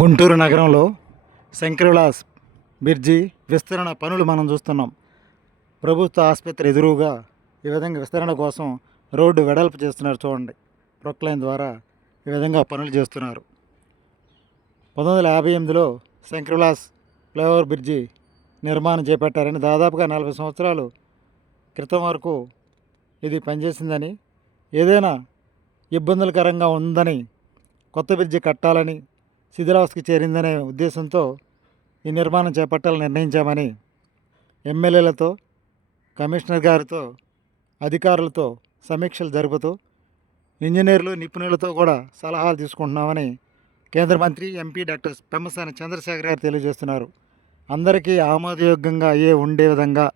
గుంటూరు నగరంలో శంకరవిలాస్ బ్రిడ్జి విస్తరణ పనులు మనం చూస్తున్నాం. ప్రభుత్వ ఆసుపత్రి ఎదురుగా ఈ విధంగా విస్తరణ కోసం రోడ్డు వెడల్పు చేస్తున్నారు చూడండి. ప్రొక్లైన్ ద్వారా ఈ విధంగా పనులు చేస్తున్నారు. పంతొమ్మిది వందల యాభై ఎనిమిదిలో శంకరవిలాస్ ఫ్లైఓవర్ బ్రిడ్జి నిర్మాణం చేపట్టారని దాదాపుగా నలభై సంవత్సరాలు క్రితం వరకు ఇది పనిచేసిందని ఏదైనా ఇబ్బందులకరంగా ఉందని కొత్త బ్రిడ్జి కట్టాలని శిథిలావస్థకి చేరిందనే ఉద్దేశంతో ఈ నిర్మాణం చేపట్టాలని నిర్ణయించామని ఎమ్మెల్యేలతో కమిషనర్ గారితో అధికారులతో సమీక్షలు జరుపుతూ ఇంజనీర్లు నిపుణులతో కూడా సలహాలు తీసుకుంటున్నామని కేంద్ర మంత్రి ఎంపీ డాక్టర్ పెమ్మసాని చంద్రశేఖర్ గారు తెలియజేస్తున్నారు. అందరికీ ఆమోదయోగ్యంగా అయ్యే ఉండే విధంగా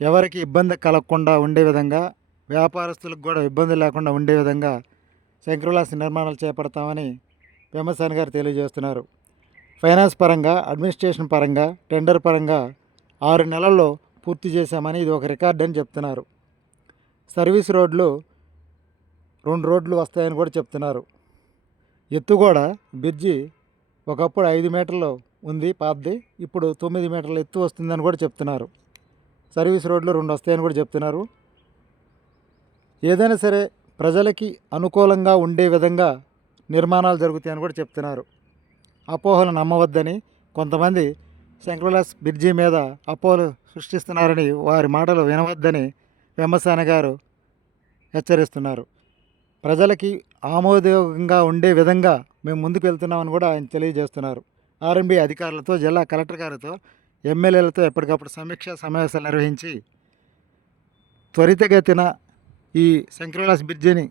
ఎవరికి ఇబ్బంది కలగకుండా ఉండే విధంగా వ్యాపారస్తులకు కూడా ఇబ్బంది లేకుండా ఉండే విధంగా శంకరవిలాస నిర్మాణాలు చేపడతామని పెమ్మసాని గారు తెలియజేస్తున్నారు. ఫైనాన్స్ పరంగా అడ్మినిస్ట్రేషన్ పరంగా టెండర్ పరంగా ఆరు నెలల్లో పూర్తి చేశామని ఇది ఒక రికార్డ్ అని చెప్తున్నారు. సర్వీస్ రోడ్లు రెండు రోడ్లు వస్తాయని కూడా చెప్తున్నారు. ఎత్తు కూడా బ్రిడ్జి ఒకప్పుడు ఐదు మీటర్లు ఉంది పాతది ఇప్పుడు తొమ్మిది మీటర్ల ఎత్తు వస్తుందని కూడా చెప్తున్నారు. సర్వీస్ రోడ్లు రెండు వస్తాయని కూడా చెప్తున్నారు. ఏదైనా సరే ప్రజలకి అనుకూలంగా ఉండే విధంగా నిర్మాణాలు జరుగుతాయని కూడా చెప్తున్నారు. అపోహలు నమ్మవద్దని కొంతమంది శంకరవిలాస్ బ్రిడ్జి మీద అపోహలు సృష్టిస్తున్నారని వారి మాటలు వినవద్దని వెమ్మసాన గారు హెచ్చరిస్తున్నారు. ప్రజలకి ఆమోదయోగంగా ఉండే విధంగా మేము ముందుకు వెళ్తున్నామని కూడా ఆయన తెలియజేస్తున్నారు. ఆర్ఎంబి అధికారులతో జిల్లా కలెక్టర్ గారితో ఎమ్మెల్యేలతో ఎప్పటికప్పుడు సమీక్ష సమావేశాలు నిర్వహించి త్వరితగతిన ఈ శంకరలాస్ బ్రిడ్జిని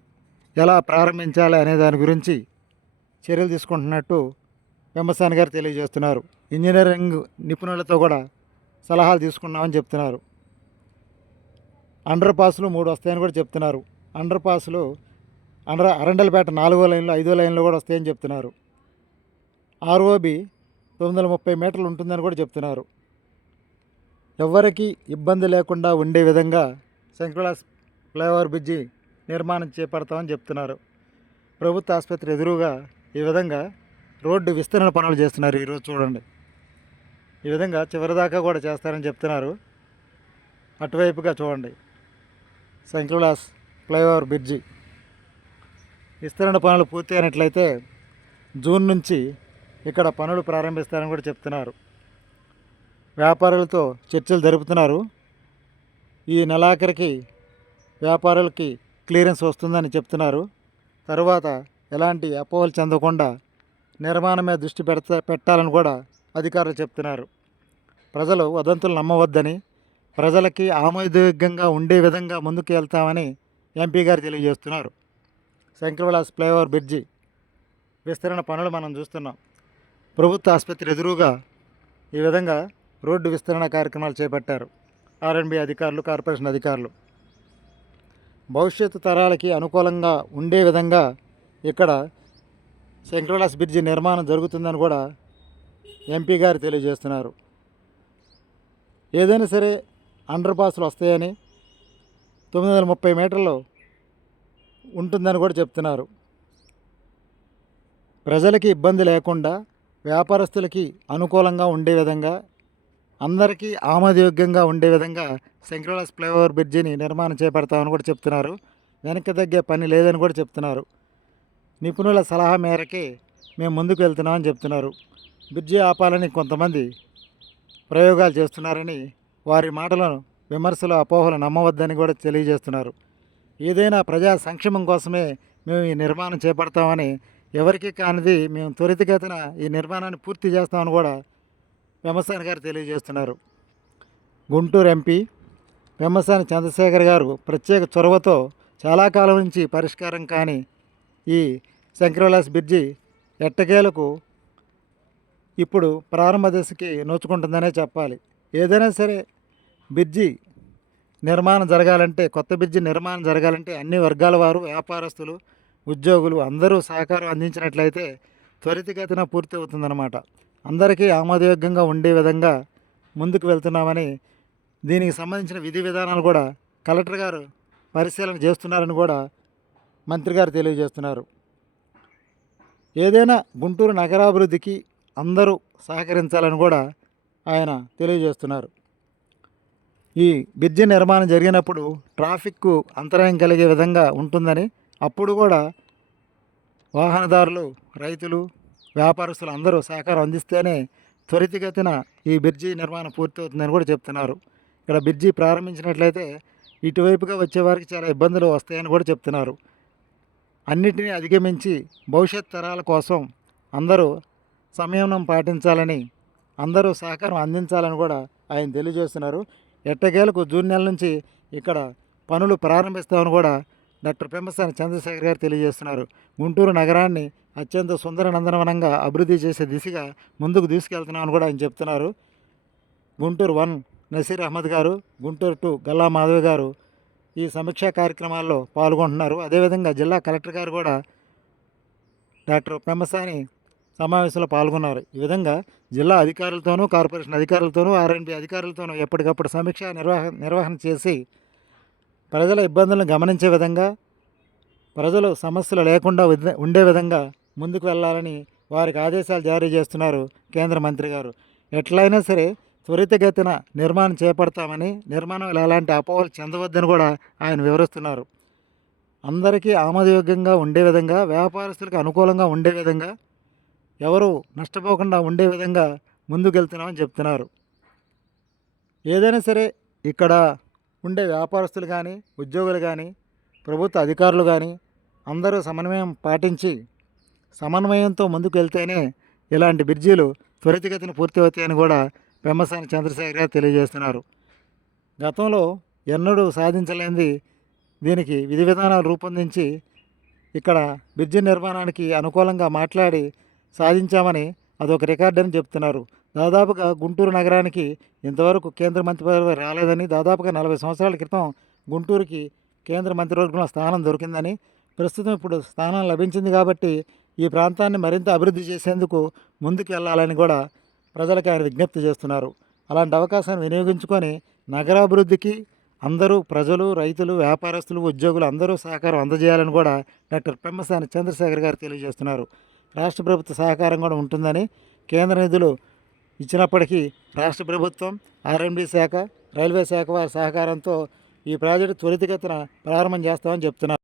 ఎలా ప్రారంభించాలి అనే దాని గురించి చర్యలు తీసుకుంటున్నట్టు వెంబసాని గారు తెలియజేస్తున్నారు. ఇంజనీరింగ్ నిపుణులతో కూడా సలహాలు తీసుకున్నామని చెప్తున్నారు. అండర్ పాస్లు మూడు వస్తాయని కూడా చెప్తున్నారు. అండర్ పాస్లు అండర్ అరండలపేట నాలుగో లైన్లో ఐదో లైన్లో కూడా వస్తాయని చెప్తున్నారు. ఆర్ఓబి తొమ్మిది వందల ముప్పై మీటర్లు ఉంటుందని కూడా చెప్తున్నారు. ఎవ్వరికీ ఇబ్బంది లేకుండా ఉండే విధంగా శంకరవిలాస్ ఫ్లైఓవర్ బ్రిడ్జి నిర్మాణం చేపడతామని చెప్తున్నారు. ప్రభుత్వ ఆసుపత్రి ఎదురుగా ఈ విధంగా రోడ్డు విస్తరణ పనులు చేస్తున్నారు ఈరోజు చూడండి. ఈ విధంగా చివరిదాకా కూడా చేస్తారని చెప్తున్నారు. అటువైపుగా చూడండి. శంకరవిలాస్ ఫ్లైఓవర్ బ్రిడ్జి విస్తరణ పనులు పూర్తి అయినట్లయితే జూన్ నుంచి ఇక్కడ పనులు ప్రారంభిస్తారని కూడా చెప్తున్నారు. వ్యాపారులతో చర్చలు జరుపుతున్నారు. ఈ నెలాఖరికి వ్యాపారులకి క్లియరెన్స్ వస్తుందని చెప్తున్నారు. తరువాత ఎలాంటి అపోహలు చెందకుండా నిర్మాణం మీద దృష్టి పెడతా పెట్టాలని కూడా అధికారులు చెప్తున్నారు. ప్రజలు వదంతులు నమ్మవద్దని ప్రజలకి ఆమోదయోగ్యంగా ఉండే విధంగా ముందుకు వెళ్తామని ఎంపీ గారు తెలియజేస్తున్నారు. శంకరవిలాస్ ఫ్లైఓవర్ బ్రిడ్జి విస్తరణ పనులు మనం చూస్తున్నాం. ప్రభుత్వ ఆసుపత్రి ఎదురుగా ఈ విధంగా రోడ్డు విస్తరణ కార్యక్రమాలు చేపట్టారు. ఆర్ఎన్బి అధికారులు కార్పొరేషన్ అధికారులు. భవిష్యత్తు తరాలకి అనుకూలంగా ఉండే విధంగా ఇక్కడ శంకరవిలాస్ బ్రిడ్జి నిర్మాణం జరుగుతుందని కూడా ఎంపీ గారు తెలియజేస్తున్నారు. ఏదైనా సరే అండర్ పాస్లు వస్తాయని తొమ్మిది వందల ముప్పై మీటర్లు ఉంటుందని కూడా చెప్తున్నారు. ప్రజలకి ఇబ్బంది లేకుండా వ్యాపారస్తులకి అనుకూలంగా ఉండే విధంగా అందరికీ ఆమోదయోగ్యంగా ఉండే విధంగా శంకరవిలాస్ ఫ్లైఓవర్ బ్రిడ్జిని నిర్మాణం చేపడతామని కూడా చెప్తున్నారు. వెనక్కి తగ్గే పని లేదని కూడా చెప్తున్నారు. నిపుణుల సలహా మేరకే మేము ముందుకు వెళ్తున్నామని చెప్తున్నారు. బ్రిడ్జి ఆపాలని కొంతమంది ప్రయోగాలు చేస్తున్నారని వారి మాటలను విమర్శలు అపోహలు నమ్మవద్దని కూడా తెలియజేస్తున్నారు. ఏదైనా ప్రజా సంక్షేమం కోసమే మేము ఈ నిర్మాణం చేపడతామని ఎవరికి కానిది మేము త్వరితగతిన ఈ నిర్మాణాన్ని పూర్తి చేస్తామని కూడా వెమ్మసాని గారు తెలియజేస్తున్నారు. గుంటూరు ఎంపీ వెమ్మసాని చంద్రశేఖర్ గారు ప్రత్యేక చొరవతో చాలా కాలం నుంచి పరిష్కారం కాని ఈ శంకరవిలాస్ బ్రిడ్జి ఎట్టకేలకు ఇప్పుడు ప్రారంభ దశకి నోచుకుంటుందనే చెప్పాలి. ఏదైనా సరే బిర్జి నిర్మాణం జరగాలంటే కొత్త బ్రిడ్జి నిర్మాణం జరగాలంటే అన్ని వర్గాల వారు వ్యాపారస్తులు ఉద్యోగులు అందరూ సహకారం అందించినట్లయితే త్వరితగతిన పూర్తి అవుతుందన్నమాట. అందరికీ ఆమోదయోగ్యంగా ఉండే విధంగా ముందుకు వెళ్తున్నామని దీనికి సంబంధించిన విధి విధానాలు కూడా కలెక్టర్ గారు పరిశీలన చేస్తున్నారని కూడా మంత్రి గారు తెలియజేస్తున్నారు. ఏదైనా గుంటూరు నగరాభివృద్ధికి అందరూ సహకరించాలని కూడా ఆయన తెలియజేస్తున్నారు. ఈ బ్రిడ్జి నిర్మాణం జరిగినప్పుడు ట్రాఫిక్కు అంతరాయం కలిగే విధంగా ఉంటుందని అప్పుడు కూడా వాహనదారులు రైతులు వ్యాపారస్తులు అందరూ సహకారం అందిస్తేనే త్వరితగతిన ఈ బ్రిడ్జి నిర్మాణం పూర్తవుతుందని కూడా చెప్తున్నారు. ఇక్కడ బ్రిడ్జి ప్రారంభించినట్లయితే ఇటువైపుగా వచ్చే వారికి చాలా ఇబ్బందులు వస్తాయని కూడా చెప్తున్నారు. అన్నిటినీ అధిగమించి భవిష్యత్ తరాల కోసం అందరూ సంయమనం పాటించాలని అందరూ సహకారం అందించాలని కూడా ఆయన తెలియజేస్తున్నారు. ఎట్టకేలకు జూన్ నెల నుంచి ఇక్కడ పనులు ప్రారంభిస్తామని కూడా డాక్టర్ పెంపసాని చంద్రశేఖర్ గారు తెలియజేస్తున్నారు. గుంటూరు నగరాన్ని అత్యంత సుందర నందనవనంగా అభివృద్ధి చేసే దిశగా ముందుకు తీసుకెళ్తున్నామని కూడా ఆయన చెప్తున్నారు. గుంటూరు వన్ నసీర్ అహ్మద్ గారు గుంటూరు టూ గల్లా మాధవ్ గారు ఈ సమీక్షా కార్యక్రమాల్లో పాల్గొంటున్నారు. అదేవిధంగా జిల్లా కలెక్టర్ గారు కూడా డాక్టర్ పెమ్మసాని సమావేశంలో పాల్గొన్నారు. ఈ విధంగా జిల్లా అధికారులతోనూ కార్పొరేషన్ అధికారులతోనూ ఆర్ఎన్బి అధికారులతోనూ ఎప్పటికప్పుడు సమీక్ష నిర్వహణ నిర్వహణ చేసి ప్రజల ఇబ్బందులను గమనించే విధంగా ప్రజలు సమస్యలు లేకుండా ఉండే విధంగా ముందుకు వెళ్ళాలని వారికి ఆదేశాలు జారీ చేస్తున్నారు కేంద్ర మంత్రి గారు. ఎట్లయినా సరే త్వరితగతిన నిర్మాణం చేపడతామని నిర్మాణంలో ఎలాంటి అపోహలు చెందవద్దని కూడా ఆయన వివరిస్తున్నారు. అందరికీ ఆమోదయోగ్యంగా ఉండే విధంగా వ్యాపారస్తులకు అనుకూలంగా ఉండే విధంగా ఎవరు నష్టపోకుండా ఉండే విధంగా ముందుకెళ్తున్నామని చెప్తున్నారు. ఏదైనా సరే ఇక్కడ ఉండే వ్యాపారస్తులు కానీ ఉద్యోగులు కానీ ప్రభుత్వ అధికారులు కానీ అందరూ సమన్వయం పాటించి సమన్వయంతో ముందుకు వెళ్తేనే ఇలాంటి బ్రిడ్జీలు త్వరితగతిన పూర్తి అవుతాయని కూడా పెమ్మసాని చంద్రశేఖర్ గారు తెలియజేస్తున్నారు. గతంలో ఎన్నడూ సాధించలేనిది దీనికి విధి విధానాలు రూపొందించి ఇక్కడ బ్రిడ్జి నిర్మాణానికి అనుకూలంగా మాట్లాడి సాధించామని అదొక రికార్డు అని చెప్తున్నారు. దాదాపుగా గుంటూరు నగరానికి ఇంతవరకు కేంద్ర మంత్రి పదవి రాలేదని దాదాపుగా నలభై సంవత్సరాల క్రితం గుంటూరుకి కేంద్ర మంత్రివర్గంలో స్థానం దొరికిందని ప్రస్తుతం ఇప్పుడు స్థానం లభించింది కాబట్టి ఈ ప్రాంతాన్ని మరింత అభివృద్ధి చేసేందుకు ముందుకు వెళ్ళాలని కూడా ప్రజలకు ఆయన విజ్ఞప్తి చేస్తున్నారు. అలాంటి అవకాశాన్ని వినియోగించుకొని నగరాభివృద్ధికి అందరూ ప్రజలు రైతులు వ్యాపారస్తులు ఉద్యోగులు అందరూ సహకారం అందజేయాలని కూడా డాక్టర్ పెమ్మసాని చంద్రశేఖర్ గారు తెలియజేస్తున్నారు. రాష్ట్ర ప్రభుత్వ సహకారం కూడా ఉంటుందని కేంద్ర నిధులు ఇచ్చినప్పటికీ రాష్ట్ర ప్రభుత్వం ఆర్ఎండి శాఖ రైల్వే శాఖ వారి సహకారంతో ఈ ప్రాజెక్టు త్వరితగతిన ప్రారంభం చేస్తామని చెప్తున్నారు.